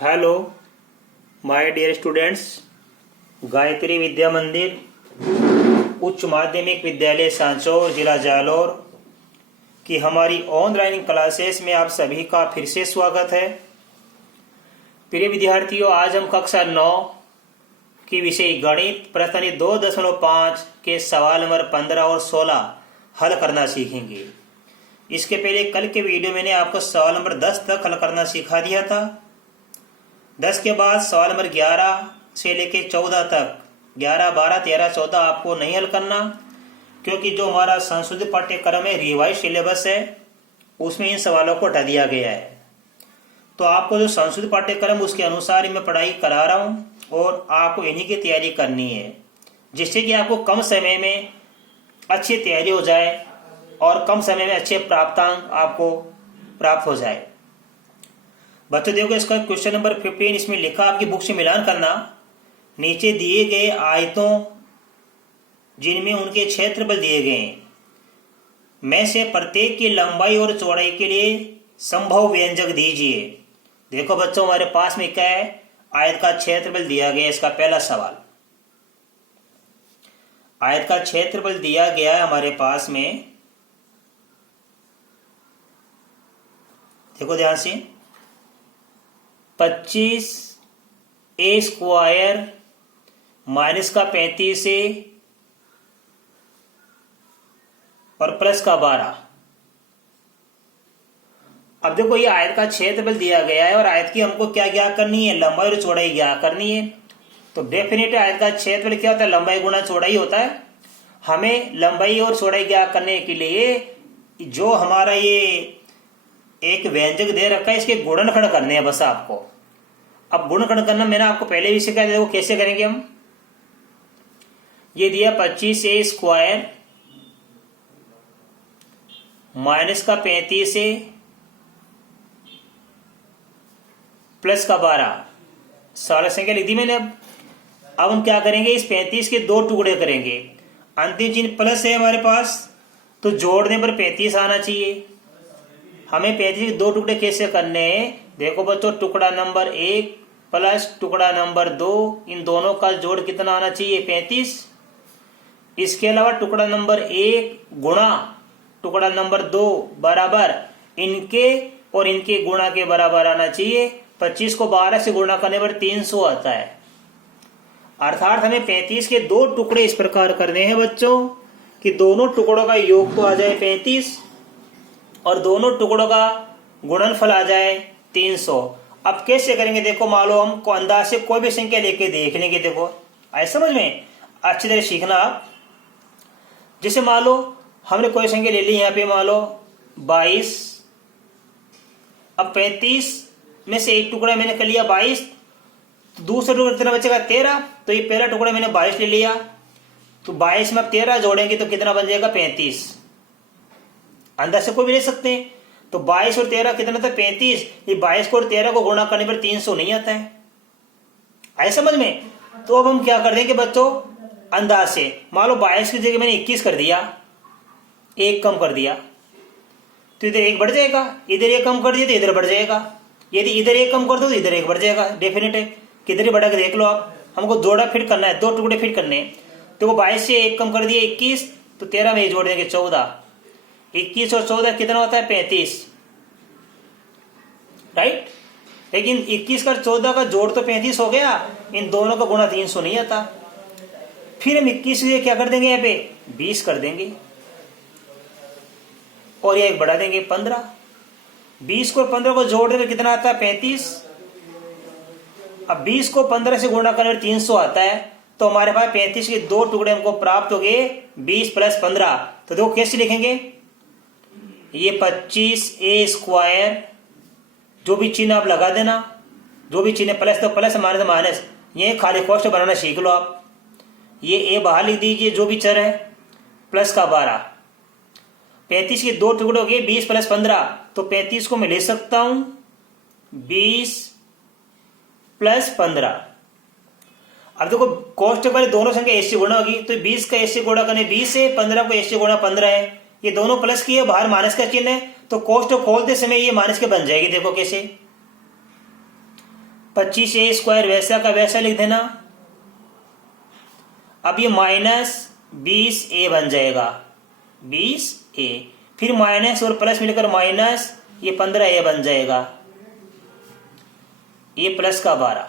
Hello my dear students. Gayatri Vidya Mandir उच्च माध्यमिक विद्यालय सांचौर जिला जालौर की हमारी ऑनलाइन क्लासेस में आप सभी का फिर से स्वागत है। प्रिय विद्यार्थियों, आज हम कक्षा 9 की विषय गणित प्रश्न 2.5 के सवाल नंबर 15 और 16 हल करना सीखेंगे। इसके पहले कल के वीडियो मैंने आपको सवाल नंबर 10 तक हल करना सिखा दिया था। 10 के बाद सवाल नंबर 11 से लेके 14 तक 11, 12, 13, 14 आपको नहीं हल करना, क्योंकि जो हमारा संशोधित पाठ्यक्रम है, रिवाइज सिलेबस है, उसमें इन सवालों को हटा दिया गया है। तो आपको जो संशोधित पाठ्यक्रम उसके अनुसार ही मैं पढ़ाई करा रहा हूँ और आपको इन्हीं की तैयारी करनी है, जिससे कि आपको कम समय में अच्छी तैयारी हो जाए और कम समय में अच्छे प्राप्तांक आपको प्राप्त हो जाए। बच्चों देखो, इसका क्वेश्चन नंबर 15 इसमें लिखा, आपकी बुक से मिलान करना। नीचे दिए गए आयतों जिनमें उनके क्षेत्रफल दिए गए हैं में से प्रत्येक की लंबाई और चौड़ाई के लिए संभव व्यंजक दीजिए। देखो बच्चों, हमारे पास में क्या है, आयत का क्षेत्रफल दिया गया। इसका पहला सवाल, आयत का क्षेत्रफल दिया गया है हमारे पास में। देखो ध्यान से, 25a² माइनस का 35a और प्लस का 12। अब देखो, ये आयत का क्षेत्रफल दिया गया है और आयत की हमको क्या ज्ञात करनी है, लंबाई और चौड़ाई ज्ञात करनी है। तो डेफिनेट आयत का क्षेत्रफल क्या होता है, लंबाई गुणा चौड़ाई होता है। हमें लंबाई और चौड़ाई ज्ञात करने के लिए जो हमारा ये एक व्यंजक दे रखा है, इसके गुणनखंड करने हैं बस आपको। अब गुणनखंड करना मैंने आपको पहले भी सिखाया था, वो कैसे करेंगे हम। ये दिया 25a² माइनस का 35a प्लस का 12, सारा संख्या लिख दी मैंने। अब हम क्या करेंगे, इस 35 के 2 टुकड़े करेंगे। अंतिम चिन्ह प्लस है हमारे पास, तो जोड़ने पर 35 आना चाहिए। हमें 35 के 2 टुकड़े कैसे करने हैं, देखो बच्चों, टुकड़ा नंबर 1 प्लस टुकड़ा नंबर 2, इन दोनों का जोड़ कितना आना चाहिए, 35। इसके अलावा टुकड़ा नंबर 1 गुणा टुकड़ा नंबर 2 बराबर इनके और इनके गुणा के बराबर आना चाहिए। 25 को 12 से गुणा करने पर 300 आता है। अर्थात हमें 35 के 2 टुकड़े इस प्रकार करने हैं बच्चों कि दोनों टुकड़ों का योग तो आ जाए 35 और दोनों टुकड़ों का गुणनफल आ जाए 300। अब कैसे करेंगे, देखो मान लो हम को अंदाज से कोई भी संख्या लेके देख लेंगे। देखो ऐसा समझ में अच्छी तरह सीखना आप। जैसे मान लो हमने कोई संख्या ले ली, यहाँ पे मान लो 22। अब 35 में से एक टुकड़ा मैंने कर लिया 22, तो दूसरा टुकड़ा कितना बचेगा, 13। तो ये पहला टुकड़ा मैंने 22 ले लिया, तो 22 में अब 13 जोड़ेंगे तो कितना बन जाएगा, 35। अंदाज से कोई भी ले सकते हैं। तो 22 और 13 कितना था, 35। ये 22 को और 13 को गुणा करने पर 300 नहीं आता है, आए समझ में। तो अब हम क्या कर देंगे बच्चों, अंदाज से मान लो 22 की जगह मैंने 21 कर दिया, एक कम कर दिया, तो इधर एक बढ़ जाएगा, इधर एक कम कर दिया तो इधर बढ़ जाएगा। यदि इधर एक कम कर दो तो इधर एक बढ़ जाएगा। डेफिनेट है, किधर ही बढ़ा के देख लो आप। हमको जोड़ा फिट करना है, 2 टुकड़े फिट करने हैं। तो वो 22 से एक कम कर दिया 21, तो 13 में जोड़ देंगे 14। 21 और 14 कितना होता है, 35, राइट। लेकिन 21 का 14 का जोड़ तो 35 हो गया, इन दोनों का गुणा 300 नहीं आता। फिर हम 21 से क्या कर देंगे, यहाँ पे 20 कर देंगे और ये एक बढ़ा देंगे 15। 20 को 15 को जोड़ने में कितना आता है, 35। अब 20 को 15 से गुणा करने में 300 आता है। तो हमारे पास 35 के 2 टुकड़े हमको प्राप्त हो गए, 20 प्लस 15। तो देखो कैसे लिखेंगे, ये 25a², जो भी चिन्ह आप लगा देना, जो भी चिन्ह प्लस तो प्लस, माइनस तो माइनस, ये खाली कोष्ठ बनाना सीख लो आप। ये a बाहर लिख दीजिए, जो भी चर है, प्लस का 12। 35 के 2 टुकड़े हो गए, 20 प्लस 15। तो 35 को मैं ले सकता हूं 20 प्लस 15। अब देखो कोष्ठक वाले दोनों संख्या ऐसे गुणा होगी, तो 20 का ऐसे गुणा करने 20 है, 15 को ऐसे गुणा 15 है। ये दोनों प्लस की है, बाहर माइनस का चिन्ह है, तो कोष्ठक खोलते समय ये माइनस के बन जाएगी। देखो कैसे, 25a² वैसा का वैसा लिख देना। अब ये -20a बन जाएगा, 20a, फिर माइनस और प्लस मिलकर माइनस, ये 15a बन जाएगा, ये प्लस का 12,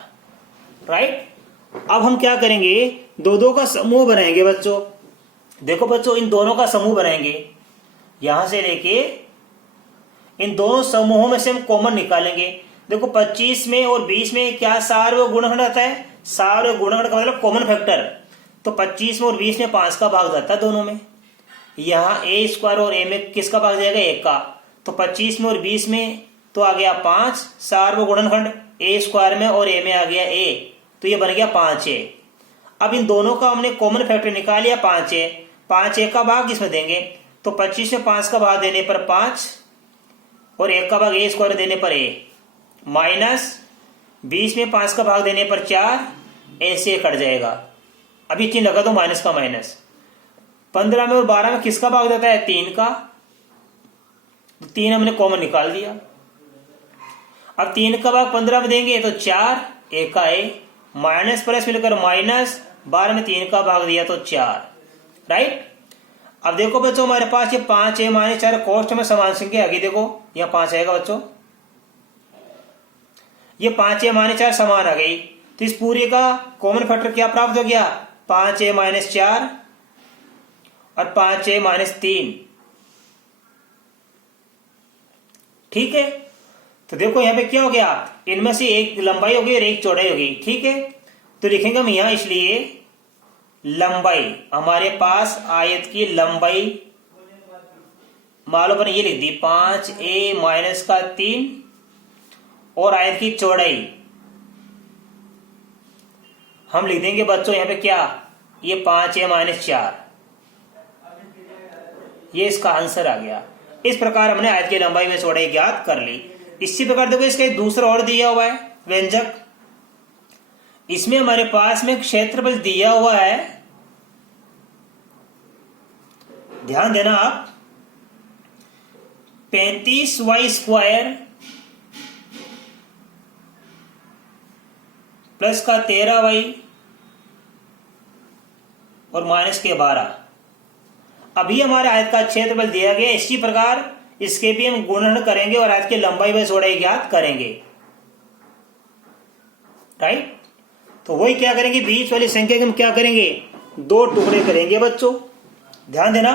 राइट। अब हम क्या करेंगे, दो का समूह बनाएंगे बच्चों। देखो बच्चों, इन दोनों का समूह बनाएंगे, यहां से लेके इन दोनों समूहों में से हम कॉमन निकालेंगे। देखो 25 में और 20 में क्या सार्वत्रिक गुणनखंड आता है, सार्वत्रिक गुणनखंड का मतलब कॉमन फैक्टर। तो 25 में और 20 में 5 का भाग जाता है दोनों में। यहाँ a² और a में किसका भाग जाएगा, 1 का। तो 25 में और 20 में तो आ गया 5 सार्वत्रिक गुणनखंड, a² में और a में आ गया a, तो ये बन गया 5a। अब इन दोनों का हमने कॉमन फैक्टर निकाल लिया 5a, 5a का भाग इसमें देंगे। तो 25 में 5 का भाग देने पर 5 और 1 का भाग a² देने पर a, माइनस 20 में 5 का भाग देने पर 4, ऐसे कट जाएगा। अभी चिन्ह लगा दो माइनस का माइनस। 15 में और 12 में किसका भाग देता है, 3 का, तो 3 हमने कॉमन निकाल दिया। अब 3 का भाग 15 में देंगे तो 4, 1 का a, माइनस प्लस मिलकर माइनस, 12 में 3 का भाग दिया तो 4, राइट। अब देखो बच्चों, हमारे पास ये 5a - 4 कोष्ठ में समान संख्या आ गई। देखो यहाँ 5 आएगा बच्चों, ये 5a - 4 समान आ गई। तो इस पूरे का कॉमन फैक्टर क्या प्राप्त हो गया, 5a - 4 और 5a - 3, ठीक है। तो देखो यहाँ पे क्या हो गया, इनमें से एक लंबाई होगी और एक चौड़ाई होगी, ठीक है। तो लिखेंगे हम यहाँ, इसलिए लंबाई, हमारे पास आयत की लंबाई मान लो मैंने ये लिख दी 5a - 3, और आयत की चौड़ाई हम लिख देंगे बच्चों यहाँ पे क्या, ये 5a - 4, ये इसका आंसर आ गया। इस प्रकार हमने आयत की लंबाई में चौड़ाई ज्ञात कर ली। इसी प्रकार देखो इसका एक दूसरा और दिया हुआ है व्यंजक, इसमें हमारे पास में क्षेत्रफल दिया हुआ है, ध्यान देना आप, 35y² प्लस का 13y और माइनस के 12। अभी हमारे आयत का क्षेत्रफल दिया गया। इसी प्रकार इसके भी हम गुणन करेंगे और आयत की लंबाई व चौड़ाई ज्ञात करेंगे, राइट। तो वही क्या करेंगे, बीच वाली संख्या के हम क्या करेंगे, 2 टुकड़े करेंगे बच्चों, ध्यान देना।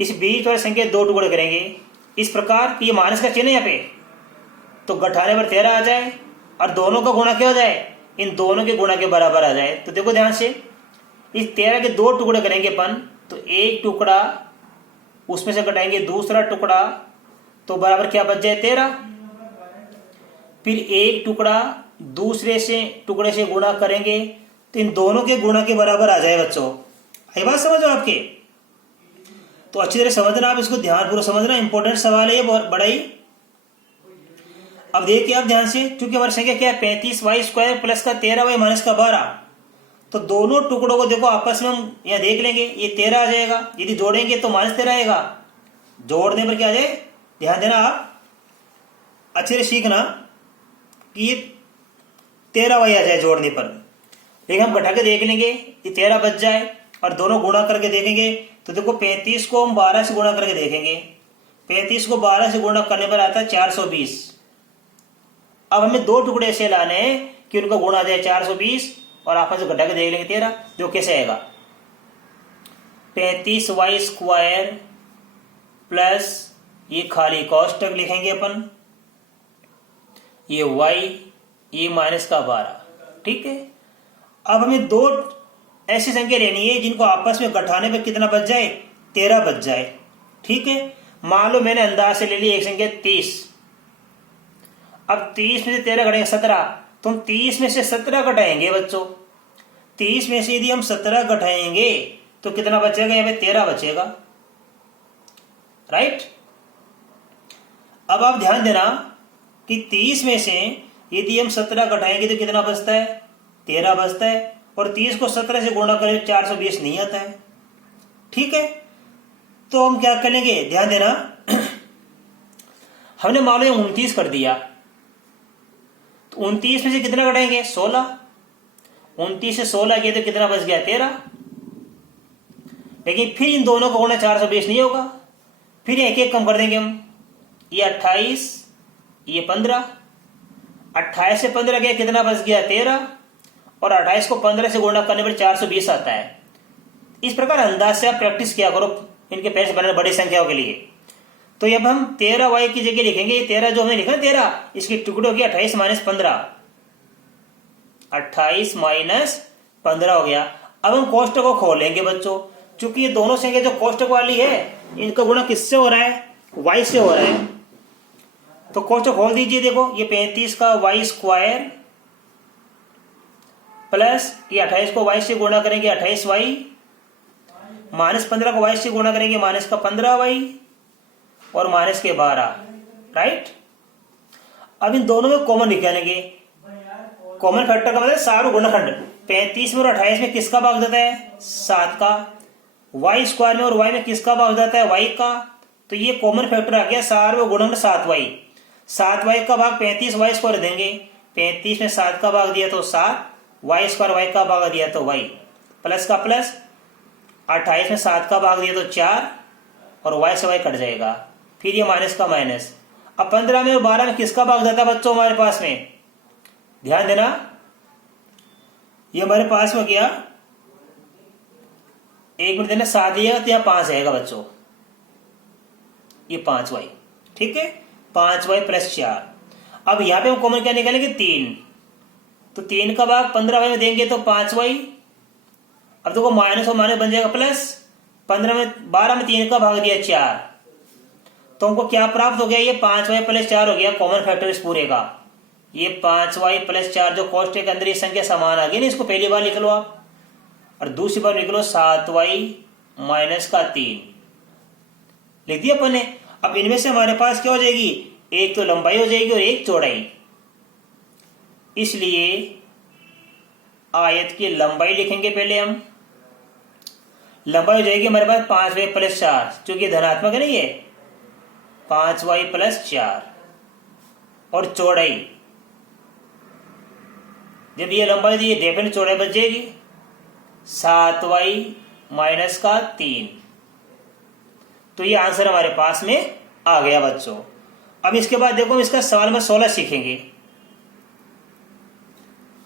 इस बीच वाली संख्या 2 टुकड़े करेंगे इस प्रकार कि ये माइनस का चिन्ह है यहाँ पे, तो घटाने पर 13 आ जाए और दोनों का गुणा क्या हो जाए, इन दोनों के गुणा के बराबर आ जाए। तो देखो ध्यान से, इस 13 के 2 टुकड़े करेंगे अपन, तो एक टुकड़ा उसमें से घटाएंगे दूसरा टुकड़ा, तो बराबर क्या बच जाए, 13। फिर एक टुकड़ा दूसरे से टुकड़े से गुणा करेंगे, तो इन दोनों के गुणा के बराबर आ जाए बच्चों। ये बात समझो आपके, तो अच्छी तरह समझना, आप इसको ध्यानपूर्वक समझना, इंपॉर्टेंट सवाल है ये, बहुत बड़ा ही। अब देखिए आप ध्यान से, क्योंकि हमारी संख्या क्या है, 35y² प्लस का 13y माइनस का 12, तो दोनों टुकड़ों को देखो आपस में हम यहाँ देख लेंगे, ये 13 आ जाएगा, यदि जोड़ेंगे तो -13 आएगा, जोड़ने पर क्या आ जाए, ध्यान देना आप, अच्छे से सीखना कि ये 13y आ जाए जोड़ने पर। लेकिन हम घटा के देख लेंगे, ये 13 बच जाए और दोनों गुणा करके देखेंगे, तो देखो 35 को हम 12 से गुणा करके देखेंगे, 35 को 12 से गुणा करने पर आता है 420। अब हमें 2 टुकड़े ऐसे लाने हैं कि उनका गुणा आ जाए 420 और आपस में घटा के देख लेंगे 13, जो कैसे आएगा, 35y² प्लस ये खाली कोष्टक लिखेंगे अपन, ये y, ये माइनस का 12, ठीक है। अब हमें 2 ऐसी संख्या लेनी है जिनको आपस में घटाने पर कितना बच जाए, 13 बच जाए, ठीक है। मान लो मैंने अंदाज से ले ली एक संख्या 30, अब 30 में से 13 घटाएंगे 17, तो हम 30 में से 17 घटाएंगे बच्चों, 30 में से यदि हम 17 घटाएंगे तो कितना बचेगा, यहाँ पे 13 बचेगा, राइट। अब आप ध्यान देना कि 30 में से यदि हम 17 घटाएंगे तो कितना बचता है, 13 बचता है, और 30 को 17 से गुणा करें 420 नहीं आता है, ठीक है। तो हम क्या करेंगे, ध्यान देना, हमने मान लो 29 कर दिया, तो 29 में से कितना घटाएंगे? 16। 29 से 16 किया तो कितना बच गया? 13। लेकिन फिर इन दोनों को गुणा 420 नहीं होगा, फिर एक एक कम कर देंगे हम। ये 28, ये 15। 28 से 15 गया, कितना बच गया? 13। और 28 को 15 से गुणा करने पर 420 आता है। इस प्रकार अंदाज से आप प्रैक्टिस किया करो इनके पेज बनाने बड़ी संख्याओं के लिए। तो अब हम 13y की जगह लिखेंगे, ये 13 जो हमने लिखा 13, इसके टुकड़े हो गया 28 माइनस 15। 28 माइनस 15 हो गया। अब हम कोष्टक को खोलेंगे बच्चों, चूंकि ये दोनों संख्या जो कोष्टक वाली है इनका गुणा किससे हो रहा है? y से हो रहा है। तो कोष्टक खोल दीजिए। देखो ये 35 का y स्क्वायर प्लस ये 28 को y से गुणा करेंगे 28y, माइनस 15 को y से गुणा करेंगे माइनस का 15y, और माइनस के 12। राइट। अब इन दोनों में कॉमन निकालेंगे। कॉमन फैक्टर का मतलब सारू गुणनखंड। 35 में और 28 में किसका भाग जाता है? 7 का। y स्क्वायर में और y में किसका भाग जाता है? y का। तो ये कॉमन फैक्टर आ गया सारू गुणनखंड 7y। 7y का भाग 35 y स्क्वायर देंगे। 35 में 7 का भाग दिया तो 7, y स्क्वायर y का भाग दिया तो y, प्लस का प्लस। 28 में 7 का भाग दिया तो 4, और y से y कट जाएगा। फिर ये माइनस का माइनस। अब 15 में और 12 में किसका भाग जाता है बच्चों हमारे पास में? ध्यान देना, ये हमारे पास में क्या, 1 मिनट देना, 7 दिएगा तो यहाँ 5 आएगा बच्चों, ये 5y। ठीक है, 5y प्लस 4। अब यहाँ पे हम कॉमन क्या निकालेंगे? 3। तो 3 का भाग 15y में देंगे तो 5y। अब देखो माइनस और माइनस बन जाएगा प्लस। 12 में 3 का भाग दिया 4, तो हमको क्या प्राप्त हो गया? ये 5y प्लस 4 हो गया कॉमन फैक्टर इस पूरे का। ये 5y प्लस 4 जो कोष्टक के अंदर ये संख्या समान आ गई ना, इसको पहली बार लिख लो आप, और दूसरी बार लिख लो 7y माइनस का 3। लिख दिया अपन ने। अब इनमें से हमारे पास क्या हो जाएगी? एक तो लंबाई हो जाएगी और एक चौड़ाई। इसलिए आयत की लंबाई लिखेंगे पहले हम। लंबाई हो जाएगी हमारे पास 5y प्लस 4, क्योंकि धनात्मक है ना ये, 5y प्लस 4। और चौड़ाई, जब ये लंबाई दी डेफिनेट चौड़ाई बच जाएगी 7y माइनस का 3। तो ये आंसर हमारे पास में आ गया बच्चों। अब इसके बाद देखो इसका सवाल में 16 सीखेंगे।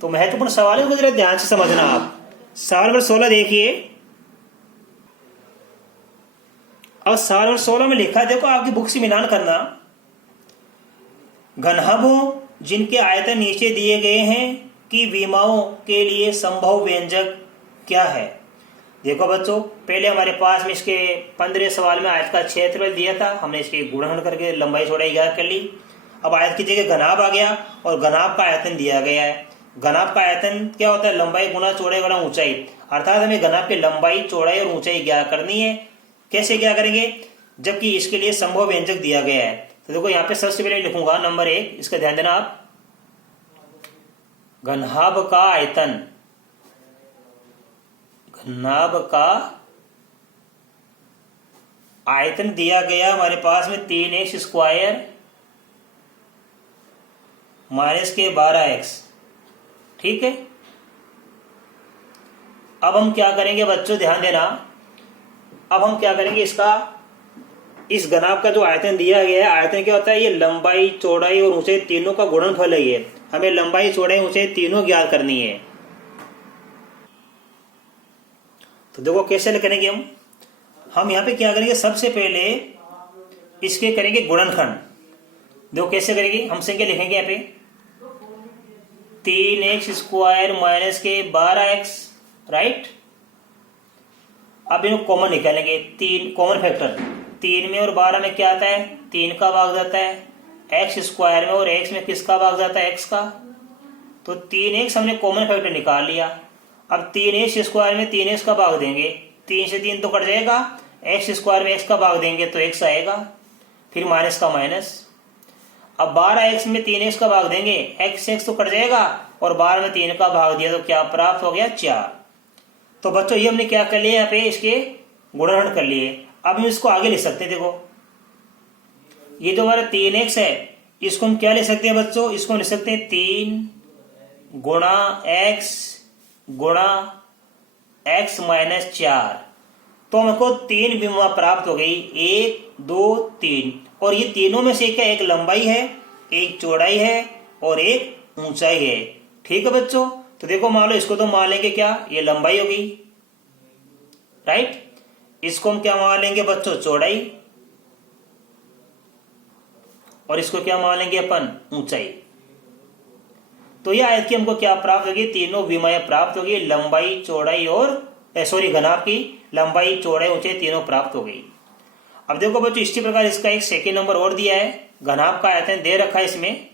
तो महत्वपूर्ण सवाल है, जरा ध्यान से समझना आप। सवाल नंबर 16 देखिए। और सवाल नंबर 16 में लिखा, देखो आपकी बुक से मिलान करना। घनत्वों जिनके आयतन नीचे दिए गए हैं की विमाओं के लिए संभव व्यंजक क्या है? देखो बच्चों, पहले हमारे पास में इसके 15 सवाल में आयत का क्षेत्रफल दिया था, हमने इसके गुणन करके लंबाई चौड़ाई ज्ञात कर ली। अब आयत की जगह घनाभ आ गया और घनाभ का आयतन दिया गया है। घनाभ का आयतन क्या होता है? लंबाई गुना चौड़ाई गुना ऊंचाई। अर्थात हमें घनाभ की लंबाई चौड़ाई और ऊंचाई ज्ञात करनी है। कैसे क्या करेंगे? जबकि इसके लिए संभव व्यंजक दिया गया है। तो देखो यहाँ पे सबसे पहले लिखूंगा नंबर 1, इसका ध्यान देना आप। घनाभ का आयतन, घनाभ का आयतन दिया गया हमारे पास में 3x स्क्वायर माइनस के 12x। ठीक है, अब हम क्या करेंगे बच्चों, ध्यान देना। अब हम क्या करेंगे, इसका इस घनाभ का जो आयतन दिया गया है, आयतन क्या होता है? ये लंबाई चौड़ाई और ऊंचाई तीनों का गुणनफल है। ये हमें लंबाई चौड़ाई ऊंचाई तीनों ज्ञात करनी है। तो देखो कैसे करेंगे हम यहाँ पे क्या करेंगे, सबसे पहले इसके करेंगे गुणनखंड। देखो कैसे करेंगे, हम संख्या लिखेंगे यहाँ पे 3x स्क्वायर माइनस के 12x। राइट। अब इनको कॉमन निकालेंगे, 3 कॉमन फैक्टर। 3 में और 12 में क्या आता है? 3 का भाग जाता है। x स्क्वायर में और x में किसका भाग जाता है? x का। तो 3x हमने कॉमन फैक्टर निकाल लिया। अब 3x स्क्वायर में 3x का भाग देंगे, 3 से 3 तो कट जाएगा। x स्क्वायर में x का भाग देंगे तो x आएगा, फिर माइनस का माइनस। अब 12x में 3x का भाग देंगे, x तो कट जाएगा, और 12 में 3 का भाग दिया तो क्या प्राप्त हो गया? 4। तो बच्चों ये हमने क्या कर लिया, यहाँ पे इसके गुणनखंड कर लिए। अब हम इसको आगे लिख सकते हैं। देखो ये जो हमारा 3x है, इसको हम क्या ले सकते हैं बच्चों, इसको हम ले सकते हैं 3 गुणा x गुणा x माइनस 4। तो हमको 3 बिंदुआं प्राप्त हो गई, 1 2 3, और ये तीनों में से क्या, एक लंबाई है, एक चौड़ाई है और एक ऊंचाई है। ठीक है बच्चों, तो देखो मान लो इसको तो मान लेंगे क्या, ये लंबाई हो गई, राइट। इसको हम क्या मान लेंगे बच्चों, चौड़ाई, और इसको क्या मान लेंगे अपन, ऊंचाई। तो यह आयत की हमको क्या प्राप्त होगी, तीनों विमाएं प्राप्त होगी, लंबाई चौड़ाई और घनाभ की लंबाई चौड़ाई ऊंचाई तीनों प्राप्त हो गई। अब देखो बच्चों इसी प्रकार इसका एक सेकेंड नंबर और दिया है, घनाभ का आयतन दे रखा है इसमें।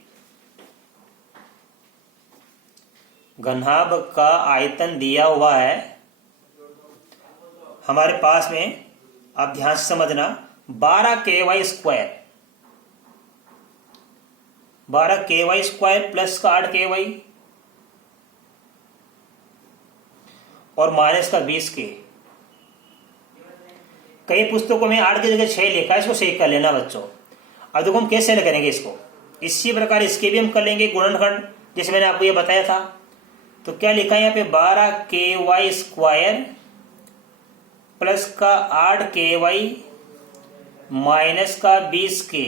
घनाभ का आयतन दिया हुआ है हमारे पास में, आप ध्यान से समझना, 12 KY square, 12 KY square plus का 8 KY और माइनस का 20 K। कई पुस्तकों में 8 की जगह 6 लिखा है, इसको सही कर लेना बच्चों। अब देखो हम कैसे करेंगे इसको, इसी प्रकार इसके भी हम कर लेंगे गुणनखंड, जैसे मैंने आपको ये बताया था। तो क्या लिखा है यहाँ पे, 12 KY स्क्वायर प्लस का 8 KY माइनस का 20 K।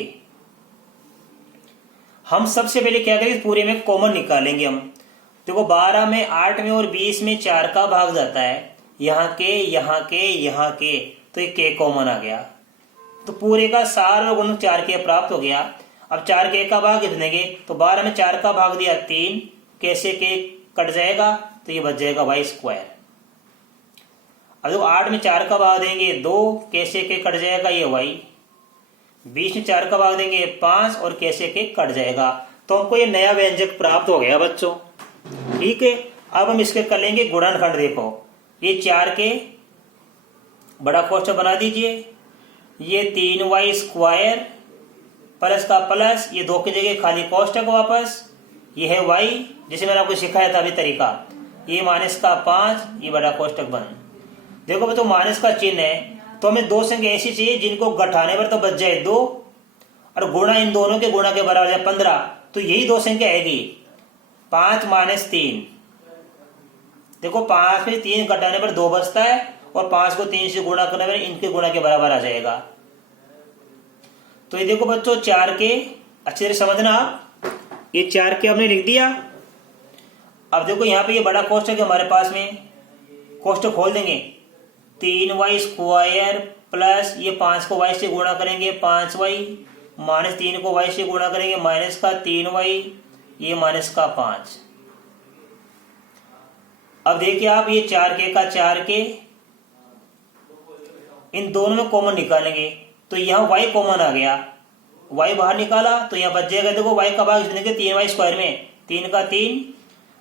हम सबसे पहले क्या करेंगे, पूरे में कॉमन निकालेंगे हम। देखो 12 में 8 में और 20 में 4 का भाग जाता है, यहाँ के यहाँ के यहाँ के, तो ये K कॉमन आ गया। तो पूरे का सार और गुण 4 K प्राप्त हो गया। अब 4 K का भाग कितने के, तो 12 में 4 का भाग दिया 3, कैसे K कट जाएगा, तो ये बच जाएगा y स्क्वायर। अब देखो 8 में 4 का भाग देंगे 2, कैसे K कट जाएगा, ये y। 20 में 4 का भाग देंगे 5, और कैसे K कट जाएगा। तो हमको ये नया व्यंजक प्राप्त हो गया बच्चों। ठीक है, अब हम इसके कर लेंगे गुणनखंड। देखो ये 4 K बड़ा कोष्ठक बना दीजिए, ये 3y स्क्वायर प्लस का प्लस, ये 2 की जगह खाली कोष्ठक वापस, ये है y, जैसे मैंने आपको सिखाया था अभी तरीका, ये माइनस का 5, ये बड़ा कोष्ठक बंद। देखो बच्चों माइनस का चिन्ह है, तो हमें 2 संख्या ऐसी चाहिए जिनको घटाने पर तो बच जाए 2, और गुणा इन दोनों के गुणा के बराबर है 15। तो यही 2 संख्या आएगी, 5 माइनस 3। देखो 5 में 3 घटाने पर 2 बचता है, और 5 को 3 से गुणा करने पर इनके गुणा के बराबर आ जाएगा। तो ये देखो बच्चों 4 K, अच्छे से समझना आप, ये 4 K हमने लिख दिया। अब देखो यहाँ पे ये बड़ा कोष्ठक है हमारे पास में, कोष्ठक खोल देंगे, 3y स्क्वायर प्लस ये 5 को y से गुणा करेंगे 5y, माइनस 3 को y से गुणा करेंगे माइनस का 3y, ये माइनस का 5। अब देखिए आप ये 4 K का 4 K, इन दोनों में कॉमन निकालेंगे, तो यहाँ y कॉमन आ गया, y बाहर निकाला तो यहाँ बच जाएगा। देखो y का भाग देंगे 3y स्क्वायर में, 3 का 3,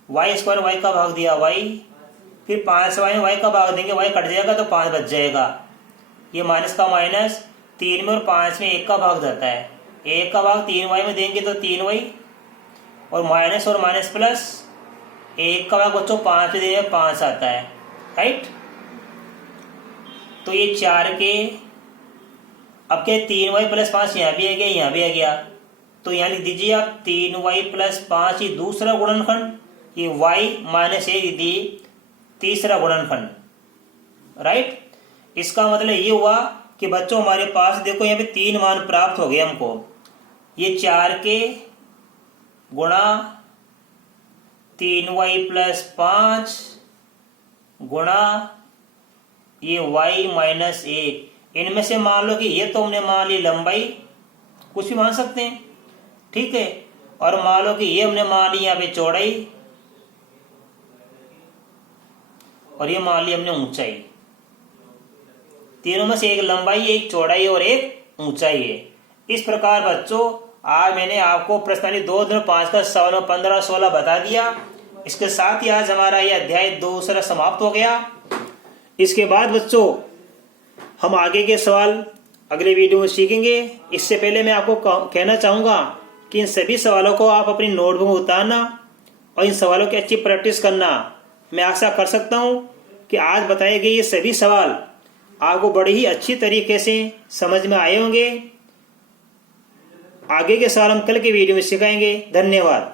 y स्क्वायर y का भाग दिया y, फिर 5y में y का भाग देंगे, y कट जाएगा तो 5 बच जाएगा। ये माइनस का माइनस, 3 में और 5 में 1 का भाग जाता है, 1 का भाग 3y में देंगे तो 3y, और माइनस प्लस, 1 का भाग बच्चों 5 में देंगे 5 आता है, राइट। तो ये 4 K, अब क्या 3y प्लस 5 यहाँ भी आ गया, यहाँ भी आ गया, तो यहाँ लिख दीजिए आप 3y प्लस 5, ये दूसरा गुणनखंड, ये y माइनस 1 दी तीसरा गुणनखंड, राइट। इसका मतलब ये हुआ कि बच्चों हमारे पास देखो यहाँ पे 3 मान प्राप्त हो गए हमको, ये 4 K गुणा 3y प्लस 5 गुणा ये y माइनस 1। इनमें से मान लो कि ये तो हमने मान ली लंबाई, कुछ भी मान सकते हैं, ठीक है, और मान लो कि ये हमने मान ली यहाँ पे चौड़ाई, और ये मान ली हमने ऊंचाई। तीनों में से एक लंबाई, एक चौड़ाई और एक ऊंचाई है। इस प्रकार बच्चों आज मैंने आपको प्रश्नावली 2.5 का सवाल 15-16 बता दिया। इसके साथ ही आज हमारा यह अध्याय 2 समाप्त हो गया। इसके बाद बच्चों हम आगे के सवाल अगले वीडियो में सीखेंगे। इससे पहले मैं आपको कहना चाहूंगा कि इन सभी सवालों को आप अपनी नोटबुक में उतारना और इन सवालों की अच्छी प्रैक्टिस करना। मैं आशा कर सकता हूं कि आज बताए गए ये सभी सवाल आपको बड़े ही अच्छी तरीके से समझ में आए होंगे। आगे के सवाल हम कल के वीडियो में सिखाएंगे। धन्यवाद।